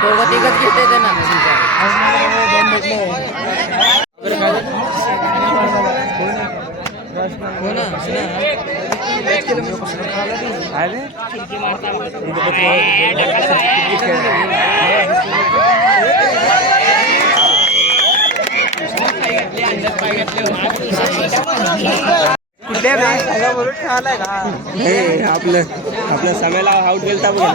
दोघं तिघच घेते ते ना हो ना आपलं आपल्या समेला आउट गेलता बघा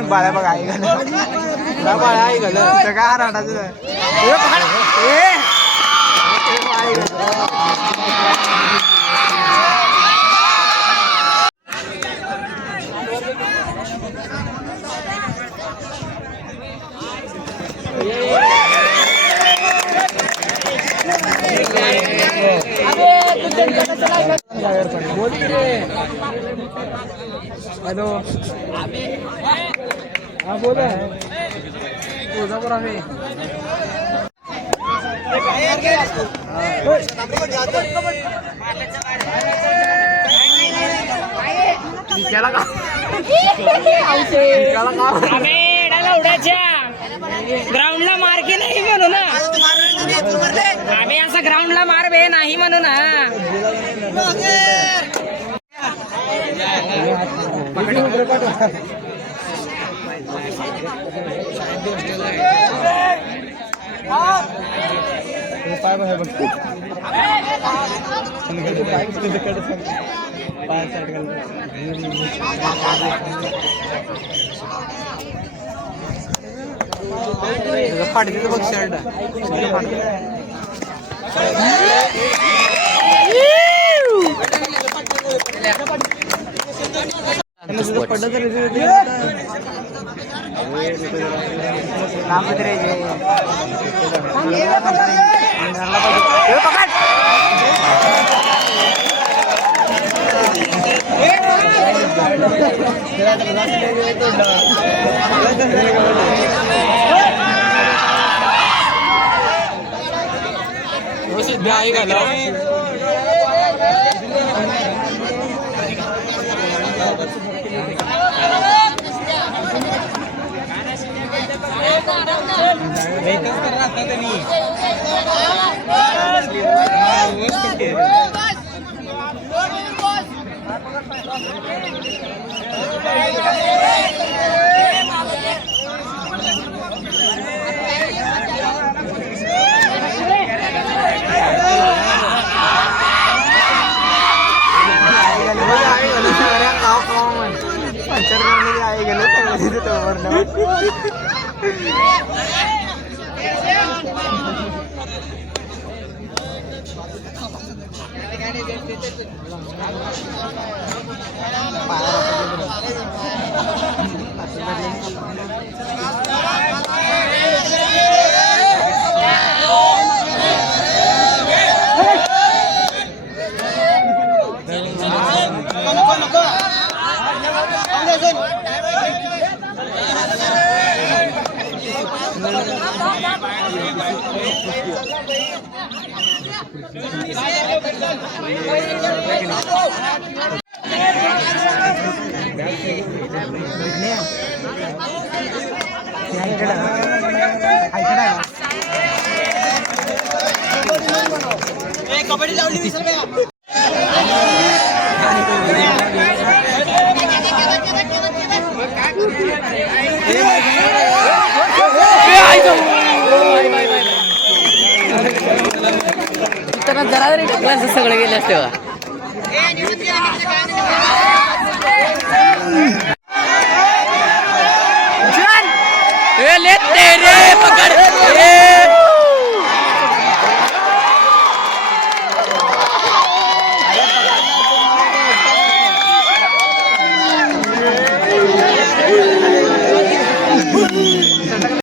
बाळा बघा आई घाल बाळा आई घाल काय राहणार हॅलो हा बोला तुळजापूर आम्ही ग्राउंडला मार की नाही म्हणू ना आम्ही असं ग्राउंडला मार बे नाही म्हणू ना फाटी तिथं बघ शर्ट पडलं आई घाला आई गेले कबड्डी लावली विसर जरी ढकलायचं सगळं गेले असते बघा. ए, ले तेरे पकड ए